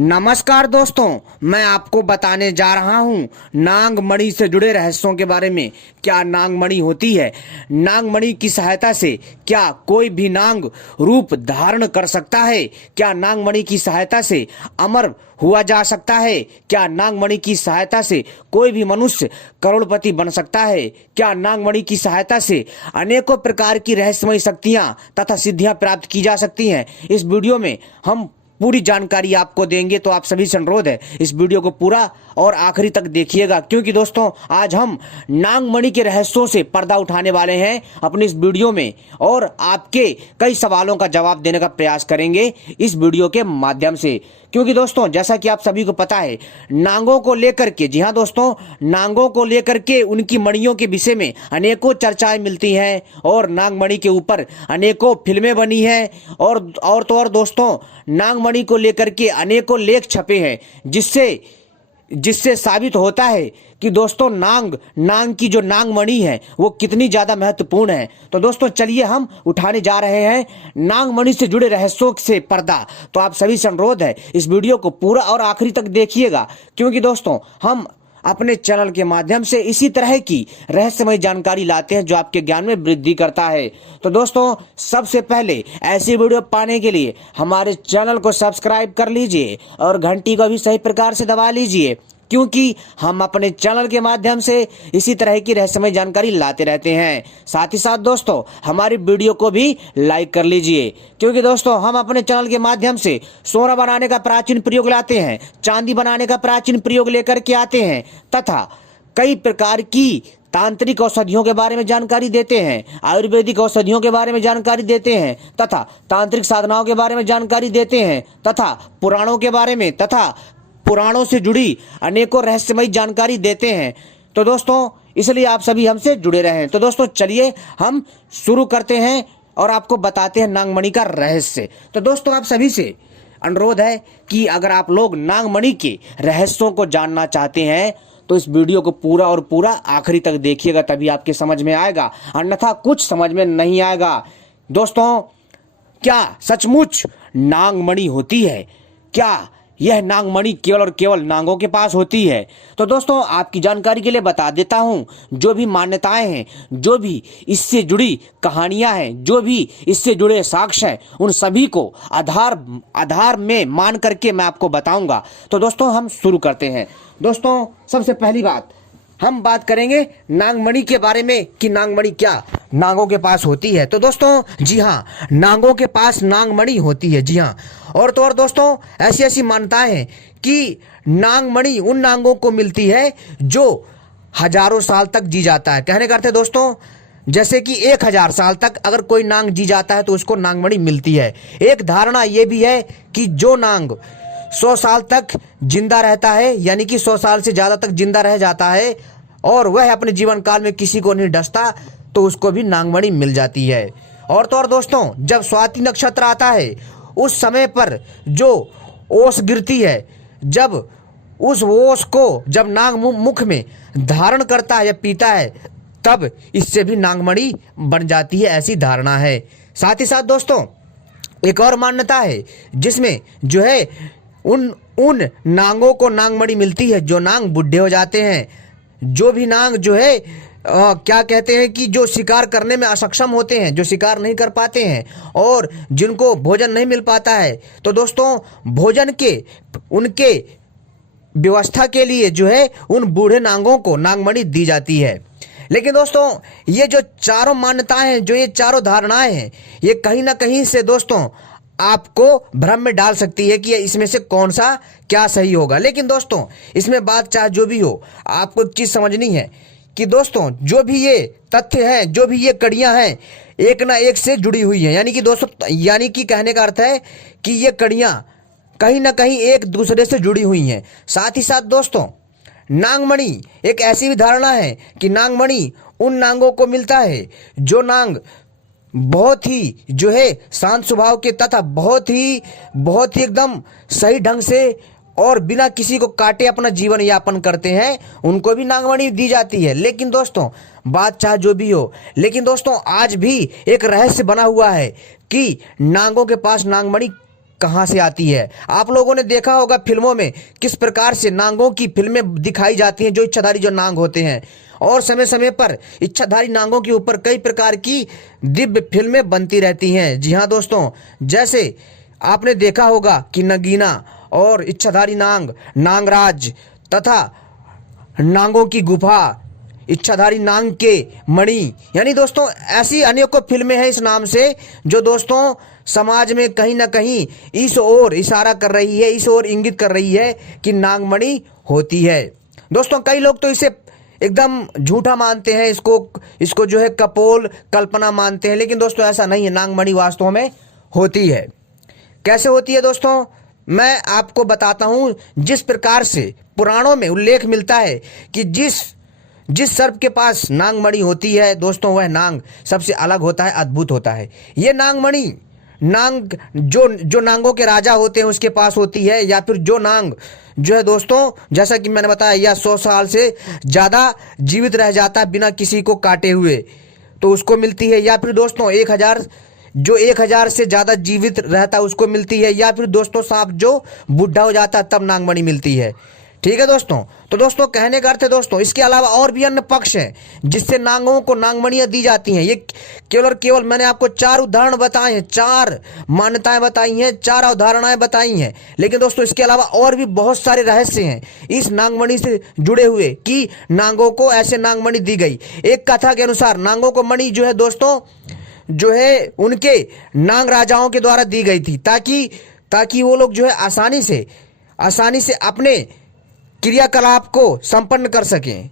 नमस्कार दोस्तों, मैं आपको बताने जा रहा हूं नागमणि से जुड़े रहस्यों के बारे में। क्या नागमणि होती है? नागमणि की सहायता से क्या कोई भी नाग रूप धारण कर सकता है? क्या नागमणि की सहायता से अमर हुआ जा सकता है? क्या नागमणि की सहायता से कोई भी मनुष्य करोड़पति बन सकता है? क्या नागमणि की सहायता से अनेकों प्रकार की रहस्यमयी शक्तियां तथा सिद्धियां प्राप्त की जा सकती हैं? इस वीडियो में हम पूरी जानकारी आपको देंगे, तो आप सभी से अनुरोध है इस वीडियो को पूरा और आखिरी तक देखिएगा, क्योंकि दोस्तों आज हम नागमणि के रहस्यों से पर्दा उठाने वाले हैं अपनी इस वीडियो में और आपके कई सवालों का जवाब देने का प्रयास करेंगे इस वीडियो के माध्यम से। क्योंकि दोस्तों जैसा कि आप सभी को पता है, नागों को लेकर के, जी हाँ दोस्तों, नागों को लेकर के उनकी मणियों के विषय में अनेकों चर्चाएं मिलती हैं और नागमणि के ऊपर अनेकों फिल्में बनी हैं और दोस्तों नागमणि को लेकर के अनेकों लेख छपे हैं, जिससे साबित होता है कि दोस्तों नाग की जो नागमणि है वो कितनी ज़्यादा महत्वपूर्ण है। तो दोस्तों चलिए हम उठाने जा रहे हैं नागमणि से जुड़े रहस्यों से पर्दा। तो आप सभी से अनुरोध है इस वीडियो को पूरा और आखिरी तक देखिएगा, क्योंकि दोस्तों हम अपने चैनल के माध्यम से इसी तरह की रहस्यमय जानकारी लाते हैं जो आपके ज्ञान में वृद्धि करता है। तो दोस्तों सबसे पहले ऐसी वीडियो पाने के लिए हमारे चैनल को सब्सक्राइब कर लीजिए और घंटी को भी सही प्रकार से दबा लीजिए, क्योंकि हम अपने चैनल के माध्यम से इसी तरह की रहस्यमय जानकारी लाते रहते हैं। साथ ही साथ दोस्तों हमारी वीडियो को भी लाइक कर लीजिए, क्योंकि दोस्तों हम अपने चैनल के माध्यम से सोना बनाने का प्राचीन प्रयोग लाते हैं, चांदी बनाने का प्राचीन प्रयोग लेकर के आते हैं तथा कई प्रकार की तांत्रिक औषधियों के बारे में जानकारी देते हैं, आयुर्वेदिक औषधियों के बारे में जानकारी देते हैं तथा तांत्रिक साधनाओं के बारे में जानकारी देते हैं तथा पुराणों के बारे में तथा पुराणों से जुड़ी अनेकों रहस्यमयी जानकारी देते हैं। तो दोस्तों इसलिए आप सभी हमसे जुड़े रहें। तो दोस्तों चलिए हम शुरू करते हैं और आपको बताते हैं नागमणि का रहस्य। तो दोस्तों आप सभी से अनुरोध है कि अगर आप लोग नागमणि के रहस्यों को जानना चाहते हैं तो इस वीडियो को पूरा और पूरा आखिरी तक देखिएगा, तभी आपके समझ में आएगा, अन्यथा कुछ समझ में नहीं आएगा। दोस्तों क्या सचमुच नागमणि होती है? क्या यह नागमणि केवल और केवल नागों के पास होती है? तो दोस्तों आपकी जानकारी के लिए बता देता हूं, जो भी मान्यताएं हैं, जो भी इससे जुड़ी कहानियां हैं, जो भी इससे जुड़े साक्ष्य हैं, उन सभी को आधार में मान करके मैं आपको बताऊंगा। तो दोस्तों हम शुरू करते हैं। दोस्तों सबसे पहली बात हम बात करेंगे नागमणि के बारे में कि नागमणि क्या नागों के पास होती है। तो दोस्तों जी हाँ, नागों के पास नागमणि होती है, जी हाँ। और तो और दोस्तों ऐसी मान्यताएं हैं कि नागमणि उन नागों को मिलती है जो हजारों साल तक जी जाता है। कहने का अर्थ है दोस्तों, जैसे कि 1000 साल तक अगर कोई नाग जी जाता है तो उसको नागमणि मिलती है। एक धारणा ये भी है कि जो नाग 100 साल तक जिंदा रहता है, यानी कि 100 साल से ज़्यादा तक जिंदा रह जाता है और वह अपने जीवन काल में किसी को नहीं डसता, तो उसको भी नागमणि मिल जाती है। और तो और दोस्तों जब स्वाति नक्षत्र आता है उस समय पर जो ओस गिरती है, जब उस ओस को जब नाग मुख में धारण करता है या पीता है, तब इससे भी नागमणि बन जाती है, ऐसी धारणा है। साथ ही साथ दोस्तों एक और मान्यता है जिसमें जो है उन नागों को नागमणि मिलती है जो नाग बूढ़े हो जाते हैं, जो भी नाग जो है क्या कहते हैं कि जो शिकार करने में असक्षम होते हैं, जो शिकार नहीं कर पाते हैं और जिनको भोजन नहीं मिल पाता है, तो दोस्तों भोजन के उनके व्यवस्था के लिए जो है उन बूढ़े नागों को नागमणि दी जाती है। लेकिन दोस्तों ये जो चारों मान्यताएं हैं, जो ये चारों धारणाएं हैं, ये कहीं ना कहीं से दोस्तों आपको भ्रम में डाल सकती है कि इसमें से कौन सा क्या सही होगा। लेकिन दोस्तों इसमें बात चाहे जो भी हो, आपको एक चीज समझनी है कि दोस्तों जो भी ये तथ्य हैं, जो भी ये कड़ियां हैं, एक ना एक से जुड़ी हुई हैं। यानी कि दोस्तों, यानी कि कहने का अर्थ है कि ये कड़ियां कहीं ना कहीं एक दूसरे से जुड़ी हुई हैं। साथ ही साथ दोस्तों नागमणि एक ऐसी भी धारणा है कि नागमणि उन नागों को मिलता है जो नाग बहुत ही जो है शांत स्वभाव के तथा बहुत ही एकदम सही ढंग से और बिना किसी को काटे अपना जीवन यापन करते हैं, उनको भी नागमणि दी जाती है। लेकिन दोस्तों बात चाहे जो भी हो, लेकिन दोस्तों आज भी एक रहस्य बना हुआ है कि नागों के पास नागमणि कहाँ से आती है। आप लोगों ने देखा होगा फिल्मों में किस प्रकार से नांगों की फिल्में दिखाई जाती हैं, जो इच्छाधारी जो नांग होते हैं, और समय समय पर इच्छाधारी नांगों के ऊपर कई प्रकार की दिव्य फिल्में बनती रहती हैं। जी हाँ दोस्तों, जैसे आपने देखा होगा कि नगीना और इच्छाधारी नांग, नांगराज तथा नांगों की गुफा, इच्छाधारी नांग के मणि, यानी दोस्तों ऐसी अनेकों फिल्में हैं इस नाम से, जो दोस्तों समाज में कहीं ना कहीं इस ओर इशारा कर रही है, इस ओर इंगित कर रही है कि नागमणि होती है। दोस्तों कई लोग तो इसे एकदम झूठा मानते हैं, इसको जो है कपोल कल्पना मानते हैं, लेकिन दोस्तों ऐसा नहीं है। नागमणि वास्तव में होती है। कैसे होती है दोस्तों, मैं आपको बताता हूं। जिस प्रकार से पुराणों में उल्लेख मिलता है कि जिस सर्प के पास नागमणि होती है दोस्तों, वह नांग सबसे अलग होता है, अद्भुत होता है। ये नागमणि नांग जो नांगों के राजा होते हैं उसके पास होती है, या फिर जो नांग जो है दोस्तों, जैसा कि मैंने बताया, या 100 साल से ज़्यादा जीवित रह जाता है बिना किसी को काटे हुए, तो उसको मिलती है। या फिर दोस्तों 1000 से ज़्यादा जीवित रहता है उसको मिलती है। या फिर दोस्तों सांप जो बूढ़ा हो जाता है तब नागमणि मिलती है। ठीक है दोस्तों, तो दोस्तों कहने का अर्थ है दोस्तों, इसके अलावा और भी अन्य पक्ष हैं जिससे नांगों को नागमणियां दी जाती हैं। ये केवल और केवल मैंने आपको 4 उदाहरण बताए हैं, 4 मान्यताएं बताई हैं, 4 अवधारणाएं बताई हैं। लेकिन दोस्तों इसके अलावा और भी बहुत सारे रहस्य हैं इस नागमणि से जुड़े हुए, कि नांगों को ऐसे नागमणि दी गई। एक कथा के अनुसार नांगों को मणि जो है दोस्तों, जो है उनके नांग राजाओं के द्वारा दी गई थी, ताकि वो लोग जो है आसानी से अपने क्रियाकलाप को संपन्न कर सकें।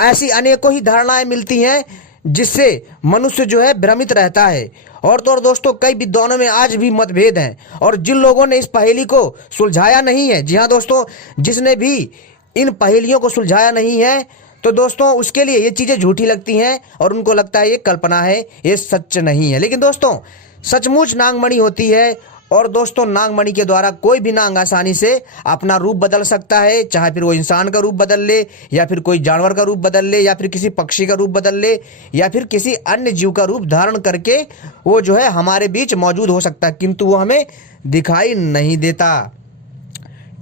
ऐसी अनेकों ही धारणाएं मिलती हैं जिससे मनुष्य जो है भ्रमित रहता है। और तो और दोस्तों कई विद्वानों में आज भी मतभेद हैं, और जिन लोगों ने इस पहेली को सुलझाया नहीं है, जी हाँ दोस्तों, जिसने भी इन पहेलियों को सुलझाया नहीं है, तो दोस्तों उसके लिए ये चीज़ें झूठी लगती हैं और उनको लगता है ये कल्पना है, ये सच नहीं है। लेकिन दोस्तों सचमुच नागमणि होती है, और दोस्तों नागमणि के द्वारा कोई भी नांग आसानी से अपना रूप बदल सकता है, चाहे फिर वो इंसान का रूप बदल ले, या फिर कोई जानवर का रूप बदल ले, या फिर किसी पक्षी का रूप बदल ले, या फिर किसी अन्य जीव का रूप धारण करके वो जो है हमारे बीच मौजूद हो सकता है, किंतु वो हमें दिखाई नहीं देता।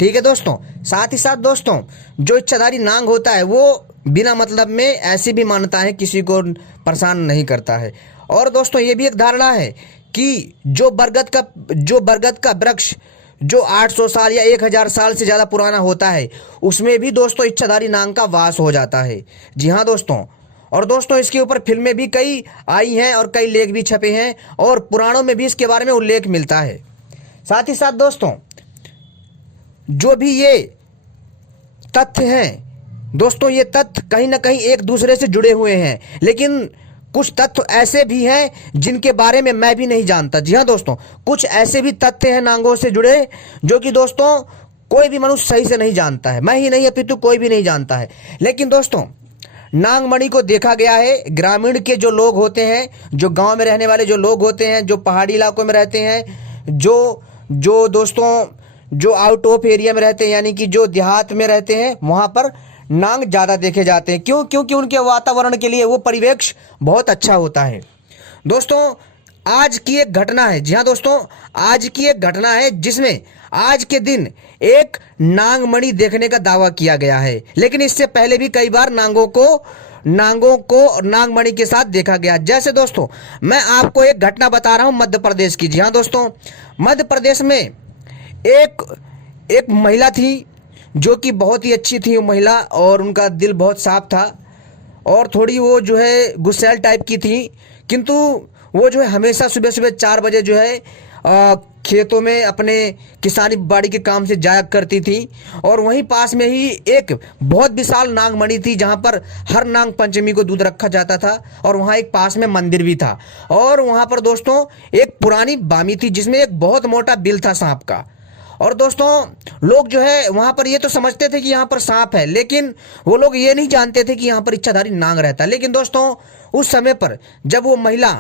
ठीक है दोस्तों, साथ ही साथ दोस्तों जो इच्छाधारी नांग होता है वो बिना मतलब में ऐसी भी मान्यता है किसी को परेशान नहीं करता है। और दोस्तों ये भी एक धारणा है कि जो बरगद का वृक्ष जो 800 साल या 1000 साल से ज़्यादा पुराना होता है, उसमें भी दोस्तों इच्छाधारी नांग का वास हो जाता है। जी हाँ दोस्तों, और दोस्तों इसके ऊपर फिल्में भी कई आई हैं और कई लेख भी छपे हैं, और पुराणों में भी इसके बारे में उल्लेख मिलता है। साथ ही साथ दोस्तों जो भी ये तथ्य हैं दोस्तों, ये तथ्य कहीं ना कहीं एक दूसरे से जुड़े हुए हैं, लेकिन कुछ तथ्य ऐसे भी हैं जिनके बारे में मैं भी नहीं जानता। जी हाँ दोस्तों, कुछ ऐसे भी तथ्य हैं नांगों से जुड़े जो कि दोस्तों कोई भी मनुष्य सही से नहीं जानता है, मैं ही नहीं अपितु कोई भी नहीं जानता है। लेकिन दोस्तों नागमणि को देखा गया है, ग्रामीण के जो लोग होते हैं, जो गांव में रहने वाले जो लोग होते हैं, जो पहाड़ी इलाकों में रहते हैं, जो दोस्तों जो आउट ऑफ एरिया में रहते हैं, यानी कि जो देहात में रहते हैं, वहाँ पर नांग ज़्यादा देखे जाते हैं। क्यों? क्योंकि उनके वातावरण के लिए वो परिवेश बहुत अच्छा होता है। दोस्तों आज की एक घटना है, जी हाँ दोस्तों, आज की एक घटना है जिसमें आज के दिन एक नागमणि देखने का दावा किया गया है, लेकिन इससे पहले भी कई बार नांगों को नागमणि के साथ देखा गया। जैसे दोस्तों मैं आपको एक घटना बता रहा हूँ मध्य प्रदेश की। जी हाँ दोस्तों, मध्य प्रदेश में एक महिला थी जो कि बहुत ही अच्छी थी वो महिला, और उनका दिल बहुत साफ था, और थोड़ी वो जो है गुस्सैल टाइप की थी, किंतु वो जो है हमेशा सुबह सुबह 4 बजे जो है खेतों में अपने किसानी बाड़ी के काम से जाया करती थी। और वहीं पास में ही एक बहुत विशाल नागमणि थी जहां पर हर नाग पंचमी को दूध रखा जाता था, और वहां एक पास में मंदिर भी था। और वहां पर दोस्तों एक पुरानी बामी थी जिसमें एक बहुत मोटा बिल था सांप का। और दोस्तों लोग जो है वहां पर ये तो समझते थे कि यहाँ पर सांप है, लेकिन वो लोग ये नहीं जानते थे कि यहाँ पर इच्छाधारी नाग रहता है। लेकिन दोस्तों उस समय पर जब वो महिला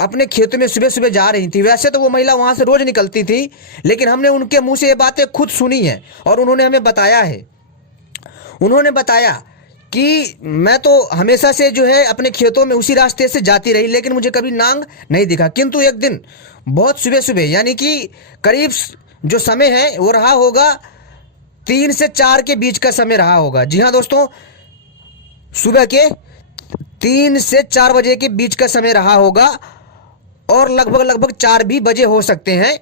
अपने खेतों में सुबह सुबह जा रही थी, वैसे तो वो महिला वहां से रोज निकलती थी, लेकिन हमने उनके मुंह से ये बातें खुद सुनी है, और उन्होंने हमें बताया है। उन्होंने बताया कि मैं तो हमेशा से जो है अपने खेतों में उसी रास्ते से जाती रही, लेकिन मुझे कभी नांग नहीं दिखा। किंतु एक दिन बहुत सुबह सुबह, यानी कि करीब जो समय है वो रहा होगा 3 से 4 के बीच का समय रहा होगा। जी हाँ दोस्तों, सुबह के 3 से 4 बजे के बीच का समय रहा होगा, और लगभग लगभग 4 भी बजे हो सकते हैं।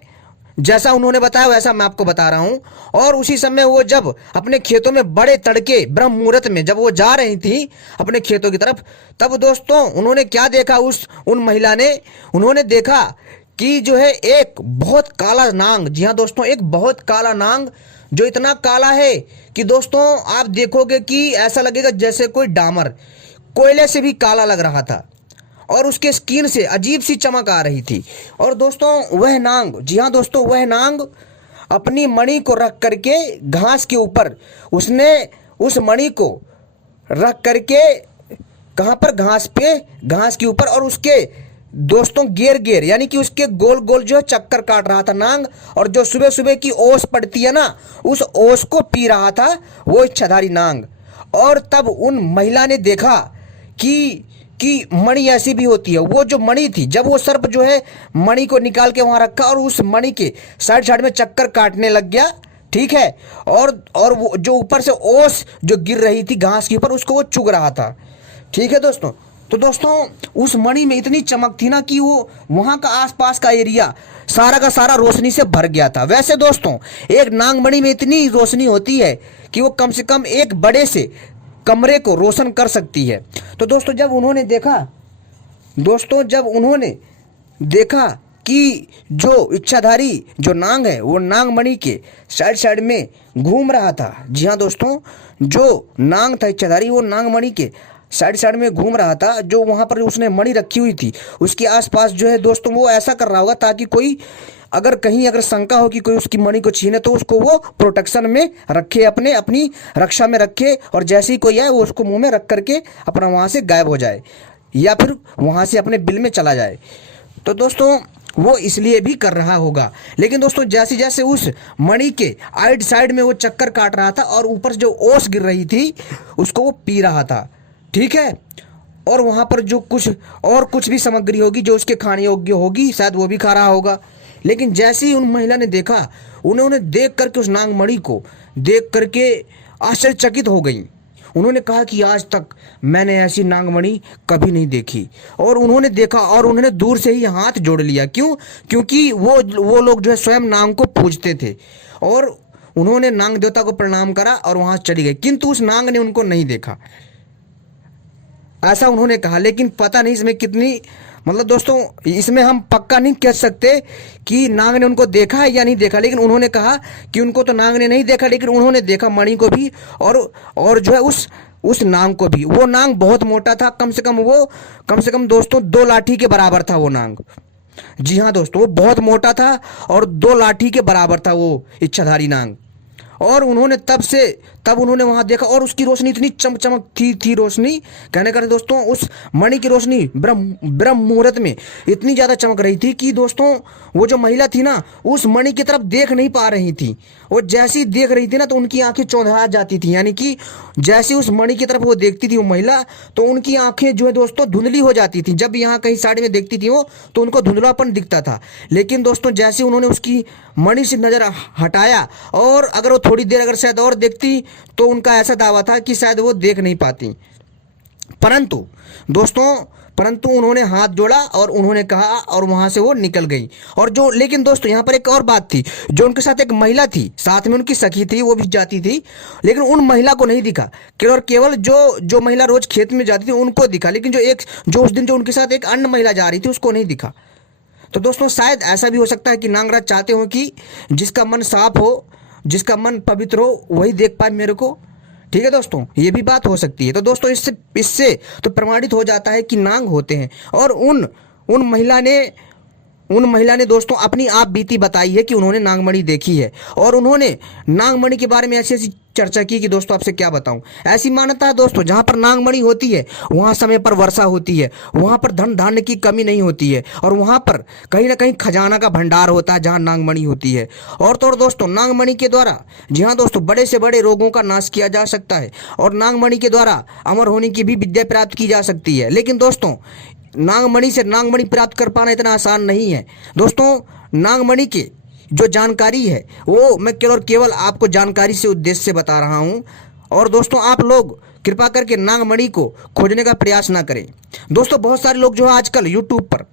जैसा उन्होंने बताया वैसा मैं आपको बता रहा हूं। और उसी समय वो जब अपने खेतों में बड़े तड़के ब्रह्म मुहूर्त में जब वो जा रही थी अपने खेतों की तरफ, तब दोस्तों उन्होंने क्या देखा, उन महिला ने, उन्होंने देखा कि जो है एक बहुत काला नांग, जी हाँ दोस्तों, एक बहुत काला नांग, जो इतना काला है कि दोस्तों आप देखोगे कि ऐसा लगेगा जैसे कोई डामर, कोयले से भी काला लग रहा था, और उसके स्किन से अजीब सी चमक आ रही थी। और दोस्तों वह नांग, जी हाँ दोस्तों, वह नांग अपनी मणि को रख करके घास के ऊपर, उसने उस मणि को रख करके कहाँ पर, घास पे, घास के ऊपर, और उसके दोस्तों गेर गेर, यानी कि उसके गोल गोल जो है चक्कर काट रहा था नांग, और जो सुबह सुबह की ओस पड़ती है ना, उस ओस को पी रहा था वो इच्छाधारी नांग। और तब उन महिला ने देखा कि मणि ऐसी भी होती है। वो जो मणि थी, जब वो सर्प जो है मणि को निकाल के वहां रखा और उस मणि के साइड साइड में चक्कर काटने लग गया, ठीक है, और वो जो ऊपर से ओस जो गिर रही थी घास के ऊपर, उसको वो चुग रहा था, ठीक है दोस्तों। तो दोस्तों उस मणि में इतनी चमक थी ना कि वो वहां का आसपास का एरिया सारा का सारा रोशनी से भर गया था। वैसे दोस्तों एक नांग मणि में इतनी रोशनी होती है कि वो कम से कम एक बड़े से कमरे को रोशन कर सकती है। तो दोस्तों जब उन्होंने देखा कि जो इच्छाधारी जो नांग है वो नांग मणि के साइड साइड में घूम रहा था, जी हाँ दोस्तों, जो नांग था इच्छाधारी वो नांग मणि के साइड साइड में घूम रहा था, जो वहां पर उसने मणि रखी हुई थी उसके आसपास जो है दोस्तों वो ऐसा कर रहा होगा ताकि कोई अगर शंका हो कि कोई उसकी मणि को छीने तो उसको वो प्रोटेक्शन में रखे, अपनी रक्षा में रखे, और जैसे ही कोई आए वो उसको मुंह में रख करके अपना वहां से गायब हो जाए या फिर वहां से अपने बिल में चला जाए। तो दोस्तों वो इसलिए भी कर रहा होगा। लेकिन दोस्तों जैसे जैसे उस मणि के आइड साइड में वो चक्कर काट रहा था और ऊपर से जो ओस गिर रही थी उसको वो पी रहा था, ठीक है, और वहां पर जो कुछ भी सामग्री होगी जो उसके खाने योग्य होगी शायद वो भी खा रहा होगा। लेकिन जैसे ही उन महिला ने देखा, उन्होंने देख करके उस नांग मणि को देख करके आश्चर्यचकित हो गई। उन्होंने कहा कि आज तक मैंने ऐसी नांग मणि कभी नहीं देखी। और उन्होंने देखा और उन्होंने दूर से ही हाथ जोड़ लिया। क्यों? क्योंकि वो लोग जो है स्वयं नांग को पूजते थे, और उन्होंने नांग देवता को प्रणाम करा और वहां चली गई। किंतु उस नांग ने उनको नहीं देखा, ऐसा उन्होंने कहा। लेकिन पता नहीं इसमें कितनी, मतलब दोस्तों इसमें हम पक्का नहीं कह सकते कि नांग ने उनको देखा है या नहीं देखा, लेकिन उन्होंने कहा कि उनको तो नांग ने नहीं देखा, लेकिन उन्होंने देखा मणि को भी और जो है उस नांग को भी। वो नांग बहुत मोटा था, कम से कम दोस्तों 2 लाठी के बराबर था वो नांग। जी हाँ दोस्तों, वो बहुत मोटा था और 2 लाठी के बराबर था वो इच्छाधारी नांग। और उन्होंने तब उन्होंने वहां देखा और उसकी रोशनी इतनी चमक थी रोशनी, कहने का दोस्तों उस मणि की रोशनी ब्रह्म मुहूर्त में इतनी ज्यादा चमक रही थी कि दोस्तों वो जो महिला थी ना उस मणि की तरफ देख नहीं पा रही थी। वो जैसी देख रही थी ना तो उनकी आंखें चौंधा जाती थी, यानी कि जैसे उस मणि की तरफ वो देखती थी वो महिला तो उनकी आंखें जो है दोस्तों धुंधली हो जाती थी। जब यहाँ कहीं साइड में देखती थी वो तो उनको धुंधलापन दिखता था। लेकिन दोस्तों जैसे उन्होंने उसकी मणि से नजर हटाया और अगर वो थोड़ी देर अगर शायद और देखती तो उनका ऐसा दावा था कि शायद वो देख नहीं पाती। परंतु उन्होंने हाथ जोड़ा और उन्होंने कहा और वहां से वो निकल गई। लेकिन दोस्तों यहाँ पर एक और बात थी, जो उनके साथ एक महिला थी, साथ में उनकी सखी थी, वो भी जाती थी, लेकिन उन महिला को नहीं दिखा। केवल जो महिला रोज खेत में जाती थी उनको दिखा, लेकिन जो उस दिन जो उनके साथ एक अन्य महिला जा रही थी उसको नहीं दिखा। तो दोस्तों शायद ऐसा भी हो सकता है कि नागराज चाहते हो कि जिसका मन साफ हो, जिसका मन पवित्र हो वही देख पाए मेरे को। ठीक है दोस्तों, ये भी बात हो सकती है। तो दोस्तों इससे तो प्रमाणित हो जाता है कि नांग होते हैं। और उन महिला ने उन महिला ने दोस्तों अपनी आप बीती बताई है कि उन्होंने नागमणि देखी है और उन्होंने नागमणि के बारे में ऐसी ऐसी चर्चा की कि दोस्तों आपसे क्या बताऊं। ऐसी मान्यता है दोस्तों, जहां पर नागमणि होती है वहां समय पर वर्षा होती है, वहां पर धन धान्य की कमी नहीं होती है और वहां पर कहीं ना कहीं खजाना का भंडार होता है जहां नागमणि होती है। और तो और दोस्तों नागमणि के द्वारा, जी हाँ दोस्तों, बड़े से बड़े रोगों का नाश किया जा सकता है और नागमणि के द्वारा अमर होने की भी विद्या प्राप्त की जा सकती है। लेकिन दोस्तों नागमणि से नागमणि प्राप्त कर पाना इतना आसान नहीं है दोस्तों। नागमणि की जो जानकारी है वो मैं केवल और केवल आपको जानकारी से उद्देश्य से बता रहा हूं। और दोस्तों आप लोग कृपा करके नागमणि को खोजने का प्रयास ना करें। दोस्तों बहुत सारे लोग जो है आजकल यूट्यूब पर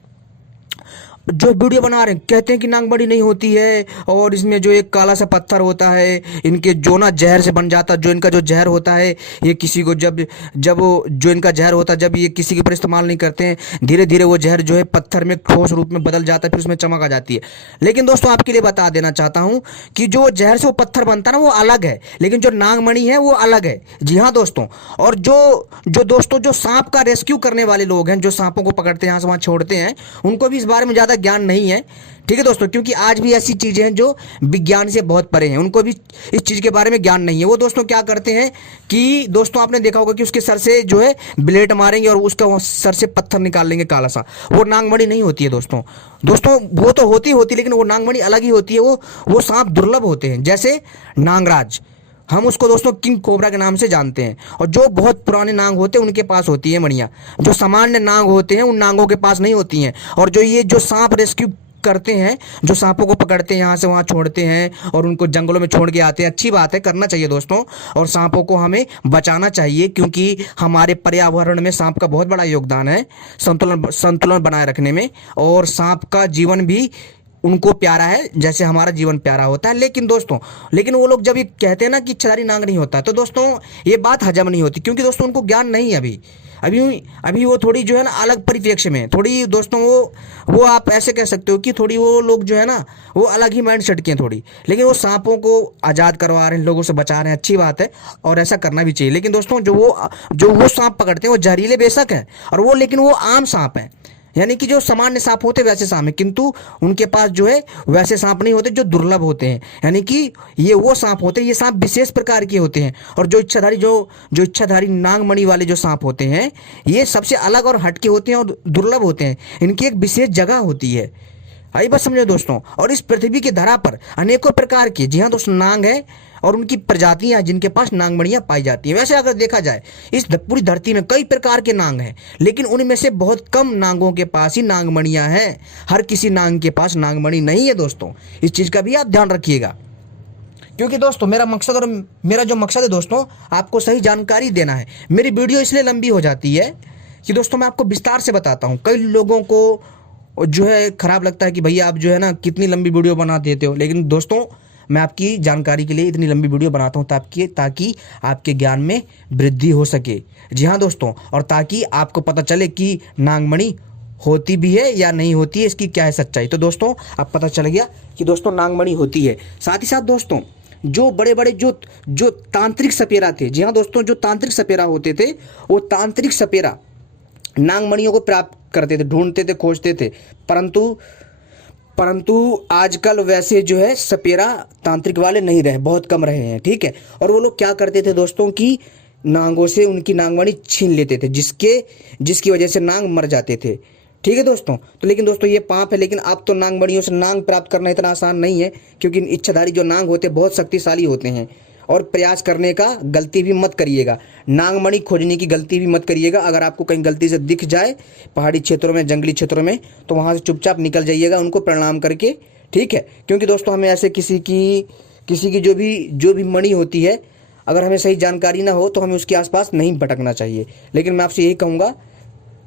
जो वीडियो बना रहे हैं कहते हैं कि नागमणि नहीं होती है और इसमें जो एक काला सा पत्थर होता है इनके जो ना जहर से बन जाता, जो इनका जो जहर होता है ये किसी को जब जब जो इनका जहर होता है जब ये किसी के ऊपर इस्तेमाल नहीं करते हैं धीरे धीरे वो जहर जो है पत्थर में ठोस रूप में बदल जाता है, फिर उसमें चमक आ जाती है। लेकिन दोस्तों आपके लिए बता देना चाहता हूं कि जो जहर से वो पत्थर बनता है ना वो अलग है, लेकिन जो नागमणि है वो अलग है। जी हाँ दोस्तों, और जो जो दोस्तों जो सांप का रेस्क्यू करने वाले लोग हैं, जो सांपों को पकड़ते हैं यहाँ से वहाँ छोड़ते हैं, उनको भी इस बारे में ज़्यादा ज्ञान नहीं है। ठीक है दोस्तों, क्योंकि आज भी ऐसी चीजें हैं जो विज्ञान से बहुत परे हैं, उनको भी इस चीज के बारे में ज्ञान नहीं है। वो दोस्तों क्या करते हैं कि दोस्तों आपने देखा होगा कि उसके सर से जो है ब्लेड मारेंगे और उसका सर से पत्थर निकाल लेंगे काला सा। वो नागमणि नहीं होती है दोस्तों। दोस्तों वो तो होती लेकिन वो नागमणि अलग ही होती है। वो सांप दुर्लभ होते हैं, जैसे नागराज, हम उसको दोस्तों किंग कोबरा के नाम से जानते हैं। और जो बहुत पुराने नाग होते हैं उनके पास होती है मणियां, जो सामान्य नाग होते हैं उन नागों के पास नहीं होती हैं। और जो ये जो सांप रेस्क्यू करते हैं, जो सांपों को पकड़ते हैं यहाँ से वहाँ छोड़ते हैं और उनको जंगलों में छोड़ के आते हैं, अच्छी बात है, करना चाहिए दोस्तों। और सांपों को हमें बचाना चाहिए क्योंकि हमारे पर्यावरण में सांप का बहुत बड़ा योगदान है संतुलन बनाए रखने में। और सांप का जीवन भी उनको प्यारा है जैसे हमारा जीवन प्यारा होता है। लेकिन दोस्तों वो लोग जब ये कहते हैं ना कि इच्छाधारी नाग नहीं होता, तो दोस्तों ये बात हजम नहीं होती, क्योंकि दोस्तों उनको ज्ञान नहीं है अभी वो थोड़ी जो है ना अलग परिप्रेक्ष्य में थोड़ी दोस्तों वो आप ऐसे कह सकते हो कि थोड़ी वो लोग जो है ना वो अलग ही माइंड सेट के हैं थोड़ी। लेकिन वो सांपों को आज़ाद करवा रहे हैं, लोगों से बचा रहे हैं, अच्छी बात है और ऐसा करना भी चाहिए। लेकिन दोस्तों जो वो सांप पकड़ते हैं वो जहरीले बेशक हैं और वो, लेकिन वो आम सांप हैं, यानी कि जो सामान्य सांप होते हैं वैसे सांप है, किंतु उनके पास जो है वैसे सांप नहीं होते जो दुर्लभ होते हैं। यानी कि ये वो सांप होते हैं, ये सांप विशेष प्रकार के होते हैं। और जो इच्छाधारी नागमणि वाले जो सांप होते हैं ये सबसे अलग और हटके होते हैं और दुर्लभ होते हैं, इनकी एक विशेष जगह होती है। आई बात समझो दोस्तों। और इस पृथ्वी की धरा पर अनेकों प्रकार के, जी हाँ दोस्तों, नाग है और उनकी प्रजातियां जिनके पास नागमणियां पाई जाती हैं। वैसे अगर देखा जाए इस पूरी धरती में कई प्रकार के नाग हैं, लेकिन उनमें से बहुत कम नागों के पास ही नागमणियां हैं। हर किसी नाग के पास नागमणि नहीं है दोस्तों, इस चीज का भी आप ध्यान रखिएगा। क्योंकि दोस्तों मेरा जो मकसद है दोस्तों आपको सही जानकारी देना है। मेरी वीडियो इसलिए लंबी हो जाती है कि दोस्तों मैं आपको विस्तार से बताता हूँ। कई लोगों को जो है खराब लगता है कि भैया आप जो है ना कितनी लंबी वीडियो बना देते हो, लेकिन दोस्तों मैं आपकी जानकारी के लिए इतनी लंबी वीडियो बनाता हूँ ताकि आपके ज्ञान में वृद्धि हो सके। जी हाँ दोस्तों, और ताकि आपको पता चले कि नागमणि होती भी है या नहीं होती है, इसकी क्या है सच्चाई। तो दोस्तों अब पता चल गया कि दोस्तों नागमणि होती है। साथ ही साथ दोस्तों जो बड़े बड़े जो तांत्रिक सपेरा थे, जी हाँ दोस्तों, जो तांत्रिक सपेरा होते थे वो तांत्रिक सपेरा नागमणियों को प्राप्त करते थे, ढूंढते थे, खोजते थे। परंतु आजकल वैसे जो है सपेरा तांत्रिक वाले नहीं रहे, बहुत कम रहे हैं। ठीक है, और वो लोग क्या करते थे दोस्तों कि नागों से उनकी नागमणि छीन लेते थे, जिसकी वजह से नाग मर जाते थे। ठीक है दोस्तों, तो लेकिन दोस्तों ये पाप है। लेकिन अब तो नागमणियों से नाग प्राप्त करना इतना आसान नहीं है, क्योंकि इच्छाधारी जो नाग होते हैं बहुत शक्तिशाली होते हैं। और प्रयास करने का गलती भी मत करिएगा, नागमणि खोजने की गलती भी मत करिएगा। अगर आपको कहीं गलती से दिख जाए पहाड़ी क्षेत्रों में, जंगली क्षेत्रों में, तो वहाँ से चुपचाप निकल जाइएगा उनको प्रणाम करके। ठीक है, क्योंकि दोस्तों हमें ऐसे किसी की जो भी मणि होती है, अगर हमें सही जानकारी ना हो तो हमें उसके आसपास नहीं भटकना चाहिए। लेकिन मैं आपसे यही कहूँगा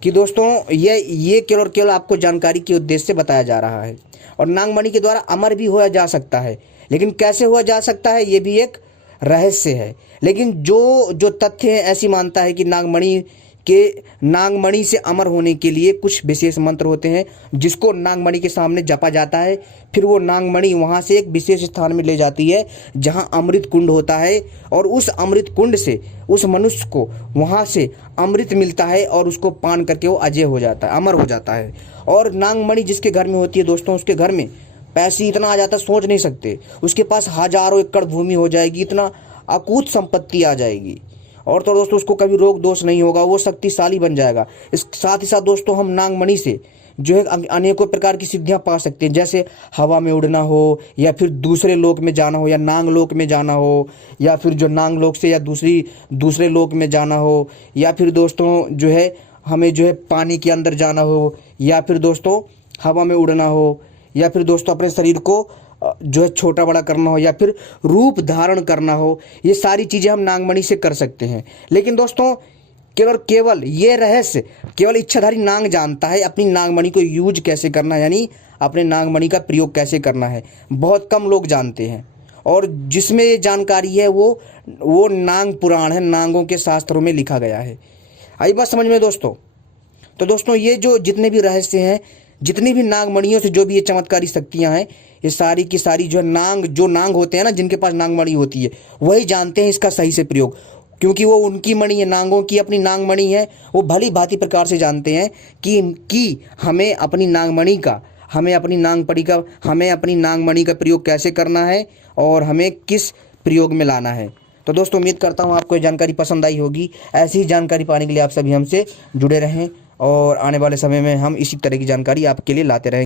कि दोस्तों ये केवल और केवल आपको जानकारी के उद्देश्य से बताया जा रहा है। और नागमणि के द्वारा अमर भी होया जा सकता है, लेकिन कैसे हुआ जा सकता है ये भी एक रहस्य है। लेकिन जो तथ्य है ऐसी मानता है कि नागमणि कि नागमणि से अमर होने के लिए कुछ विशेष मंत्र होते हैं जिसको नागमणि के सामने जपा जाता है। फिर वो नागमणि वहाँ से एक विशेष स्थान में ले जाती है जहाँ अमृत कुंड होता है, और उस अमृत कुंड से उस मनुष्य को वहाँ से अमृत मिलता है और उसको पान करके वो अजय हो जाता है, अमर हो जाता है। और नागमणि जिसके घर में होती है दोस्तों, उसके घर में पैसे इतना आ जाता है सोच नहीं सकते। उसके पास हजारों एकड़ भूमि हो जाएगी, इतना अकूत संपत्ति आ जाएगी, और तो दोस्तों उसको कभी रोग दोष नहीं होगा, वो शक्तिशाली बन जाएगा। इस साथ ही साथ दोस्तों हम नागमणि से जो है अनेकों प्रकार की सिद्धियां पा सकते हैं, जैसे हवा में उड़ना हो, या फिर दूसरे लोक में जाना हो, या नांग लोक में जाना हो, या फिर जो नांग लोक से या दूसरे लोक में जाना हो, या फिर दोस्तों जो है हमें जो है पानी के अंदर जाना हो, या फिर दोस्तों हवा में उड़ना हो, या फिर दोस्तों अपने शरीर को जो है छोटा बड़ा करना हो, या फिर रूप धारण करना हो। ये सारी चीज़ें हम नागमणि से कर सकते हैं। लेकिन दोस्तों केवल ये रहस्य केवल इच्छाधारी नाग जानता है, अपनी नागमणि को यूज कैसे करना है, यानी अपने नागमणि का प्रयोग कैसे करना है, बहुत कम लोग जानते हैं। और जिसमें ये जानकारी है वो नाग पुराण है, नागों के शास्त्रों में लिखा गया है। आई बात समझ में दोस्तों? तो दोस्तों ये जो जितने भी रहस्य हैं, जितनी भी नागमणियों से जो भी ये चमत्कारी शक्तियां हैं, ये सारी की सारी जो नाग होते हैं ना, जिनके पास नागमणि होती है, वही जानते हैं इसका सही से प्रयोग, क्योंकि वो उनकी मणि है, नागों की अपनी नागमणि है। वो भली भांति प्रकार से जानते हैं कि हमें अपनी नागमणि का हमें अपनी नागमणि का प्रयोग कैसे करना है और हमें किस प्रयोग में लाना है। तो दोस्तों उम्मीद करता हूँ आपको ये जानकारी पसंद आई होगी। ऐसी ही जानकारी पाने के लिए आप सभी हमसे जुड़े रहें, और आने वाले समय में हम इसी तरह की जानकारी आपके लिए लाते रहें।